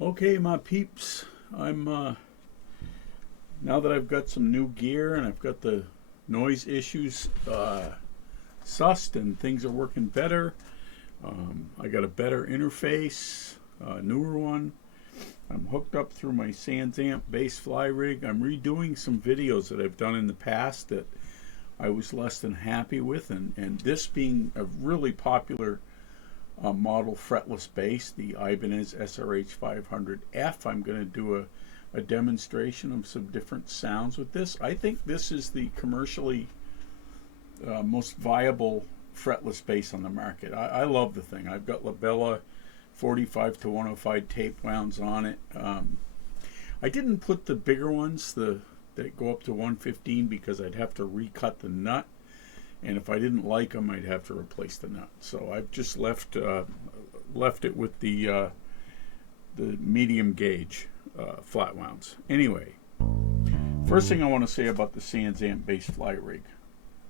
Okay, my peeps, I'm now that I've got some new gear and I've got the noise issues sussed and things are working better. I got a better interface, newer one. I'm hooked up through my SansAmp bass fly rig. I'm redoing some videos that I've done in the past that I was less than happy with, and this being a really popular model fretless bass, the Ibanez SRH500F. I'm going to do a demonstration of some different sounds with this. I think this is the commercially most viable fretless bass on the market. I love the thing. I've got Labella 45 to 105 tape wounds on it. I didn't put the bigger ones, that go up to 115, because I'd have to recut the nut, and if I didn't like them, I'd have to replace the nut. So I've just left it with the medium gauge flat wounds. Anyway, first thing I want to say about the SansAmp bass fly rig,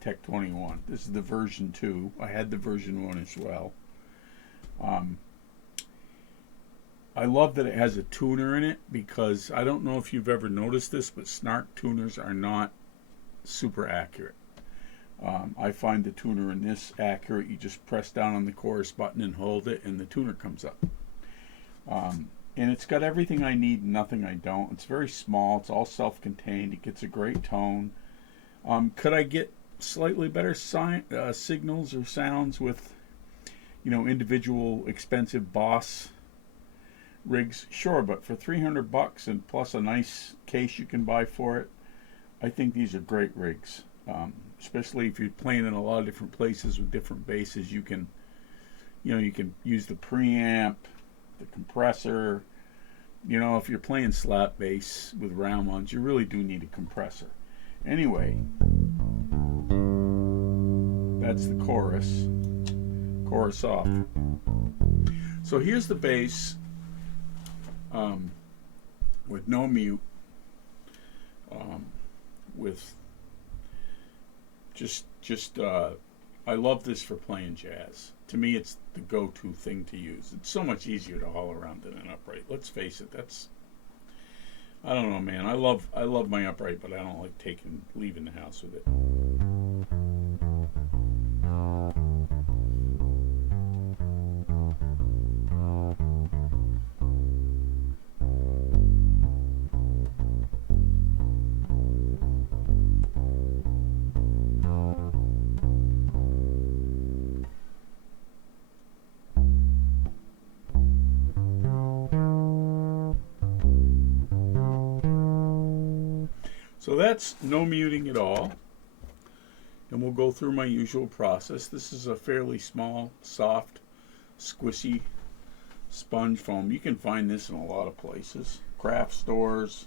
Tech 21. This is the version 2. I had the version 1 as well. I love that it has a tuner in it, because I don't know if you've ever noticed this, but snark tuners are not super accurate. I find the tuner in this accurate. You just press down on the chorus button and hold it, and the tuner comes up. And it's got everything I need and nothing I don't. It's very small. It's all self-contained. It gets a great tone. Could I get slightly better signals or sounds with, individual expensive Boss rigs? Sure, but for $300 and plus a nice case you can buy for it, I think these are great rigs. Especially if you're playing in a lot of different places with different basses, you can use the preamp, the compressor. If you're playing slap bass with round ones, you really do need a compressor. Anyway, that's the chorus off. So here's the bass with no mute, with just I love this for playing jazz. To me, it's the go-to thing to use. It's so much easier to haul around than an upright. Let's face it. I don't know, man. I love my upright, but I don't like leaving the house with it. So that's no muting at all, and we'll go through my usual process. This is a fairly small, soft, squishy sponge foam. You can find this in a lot of places, craft stores.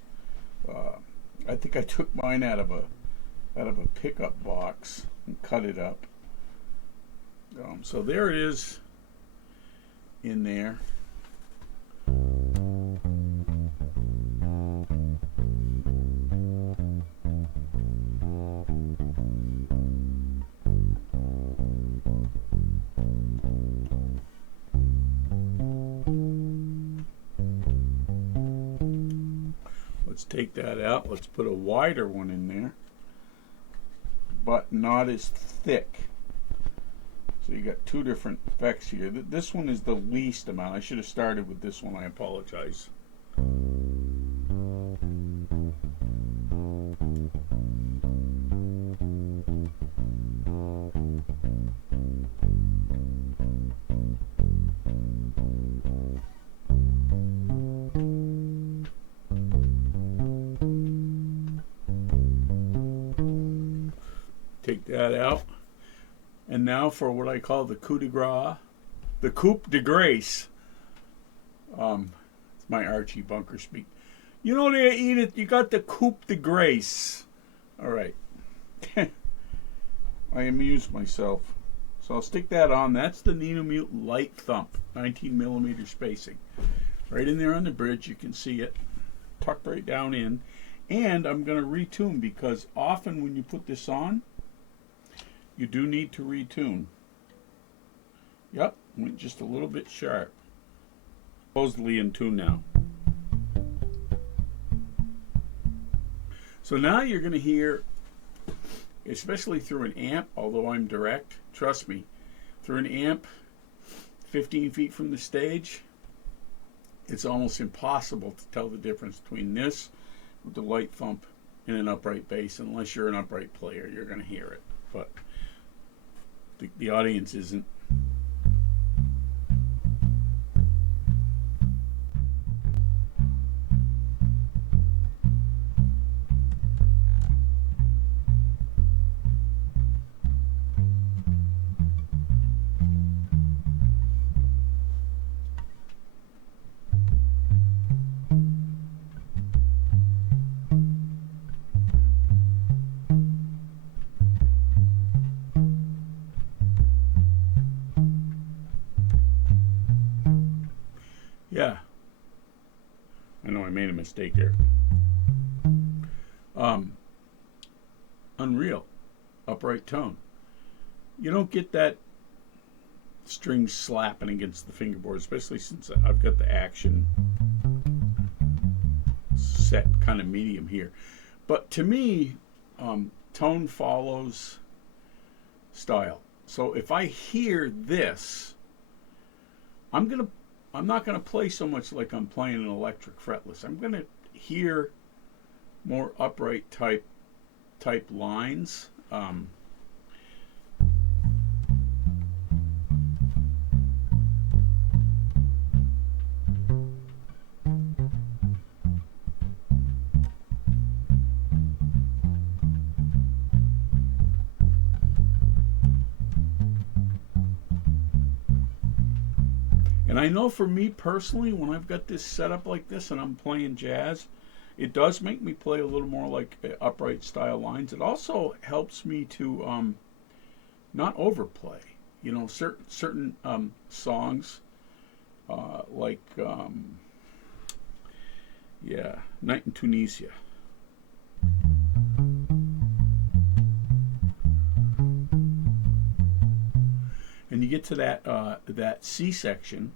I think I took mine out of a pickup box and cut it up. So there it is in there. Let's take that out. Let's put a wider one in there, but not as thick. So you got two different effects here. This one is the least amount. I should have started with this one. I apologize. Take that out. And now for what I call the coup de grace, the coupe de grace. It's my Archie Bunker speak. You know there, Edith, you got the coupe de grace. All right. I amused myself. So I'll stick that on. That's the nino-mute light thump, 19mm spacing. Right in there on the bridge, you can see it. Tucked right down in. And I'm going to retune, because often when you put this on, you do need to retune. Yep, went just a little bit sharp. Supposedly in tune now. So now you're going to hear, especially through an amp, although I'm direct, trust me, through an amp 15 feet from the stage, it's almost impossible to tell the difference between this with the light thump and an upright bass. Unless you're an upright player, you're going to hear it. But the audience isn't. Yeah, I know I made a mistake there. Unreal, upright tone. You don't get that string slapping against the fingerboard, especially since I've got the action set kind of medium here. But to me, tone follows style. So if I hear this, I'm not gonna play so much like I'm playing an electric fretless. I'm gonna hear more upright type lines. And I know for me personally, when I've got this set up like this and I'm playing jazz, it does make me play a little more like upright style lines. It also helps me to not overplay. You know, certain songs like Night in Tunisia. And you get to that C section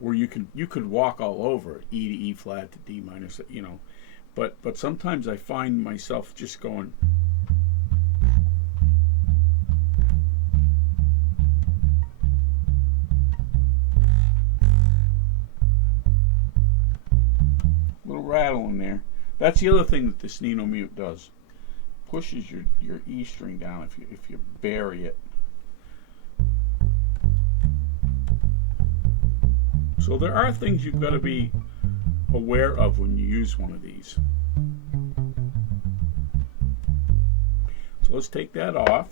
where you could walk all over E to E flat to D minor, you know, but sometimes I find myself just going. Little rattle in there. That's the other thing that this nino-mute does. Pushes your E string down if you bury it. So there are things you've got to be aware of when you use one of these. So let's take that off,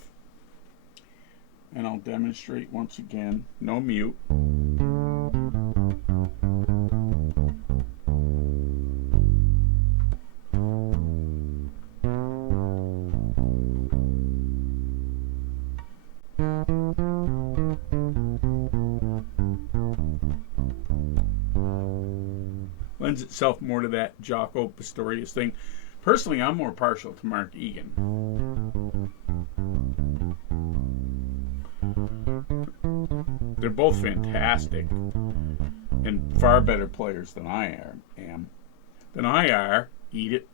and I'll demonstrate once again. No mute. Lends itself more to that Jaco Pastorius thing. Personally, I'm more partial to Mark Egan. They're both fantastic and far better players than I am. Eat it.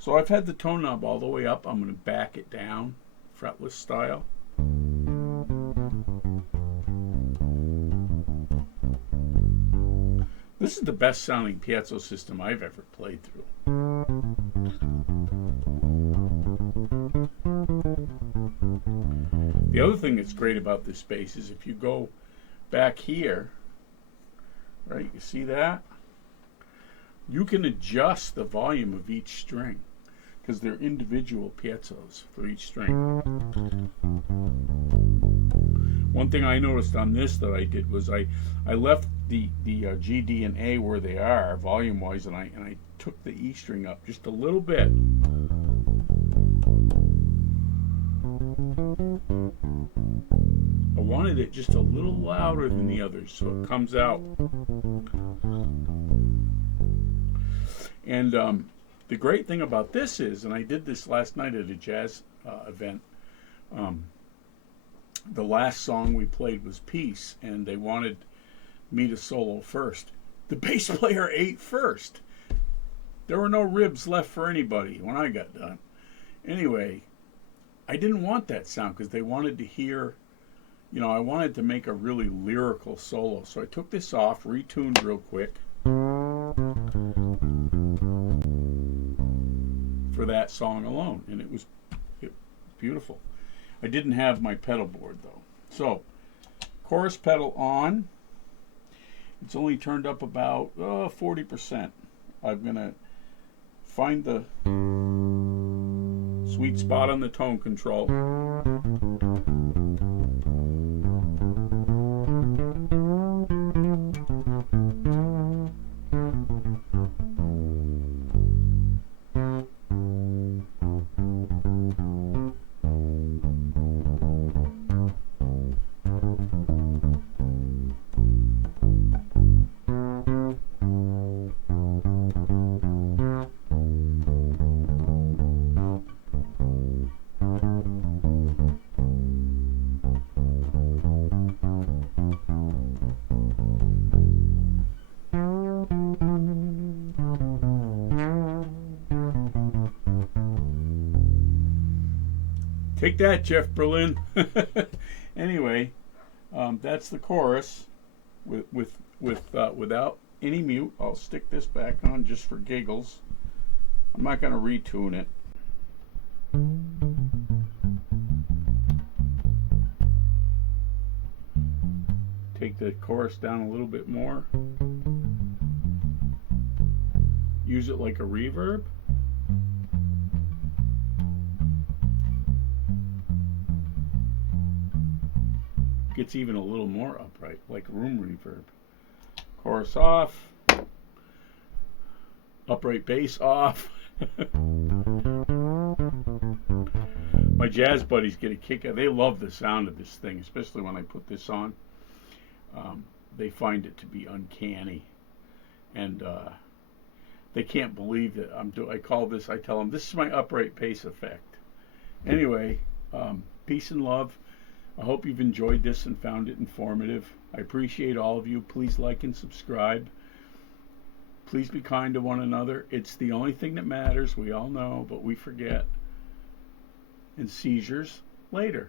So I've had the tone knob all the way up. I'm going to back it down, fretless style. This is the best sounding piezo system I've ever played through. The other thing that's great about this bass is if you go back here, right, you see that? You can adjust the volume of each string because they're individual piezos for each string. One thing I noticed on this that I did was I left the G, D, and A where they are volume wise, and I took the E string up just a little bit. I wanted it just a little louder than the others so it comes out. And the great thing about this is, and I did this last night at a jazz event, the last song we played was Peace, and they wanted me to solo first. The bass player ate first. There were no ribs left for anybody when I got done. Anyway, I didn't want that sound because they wanted to hear, you know, I wanted to make a really lyrical solo. So I took this off, retuned real quick for that song alone, and it was beautiful. I didn't have my pedal board though. So, chorus pedal on. It's only turned up about 40%. I'm going to find the sweet spot on the tone control. Take that, Jeff Berlin. Anyway, that's the chorus without any mute. I'll stick this back on just for giggles. I'm not going to retune it. Take the chorus down a little bit more. Use it like a reverb. Gets even a little more upright, like room reverb. Chorus off. Upright bass off. My jazz buddies get a kick out. They love the sound of this thing, especially when I put this on. They find it to be uncanny, and they can't believe that I call this. I tell them this is my upright bass effect. Anyway, peace and love. I hope you've enjoyed this and found it informative. I appreciate all of you. Please like and subscribe. Please be kind to one another. It's the only thing that matters. We all know, but we forget. And seizures later.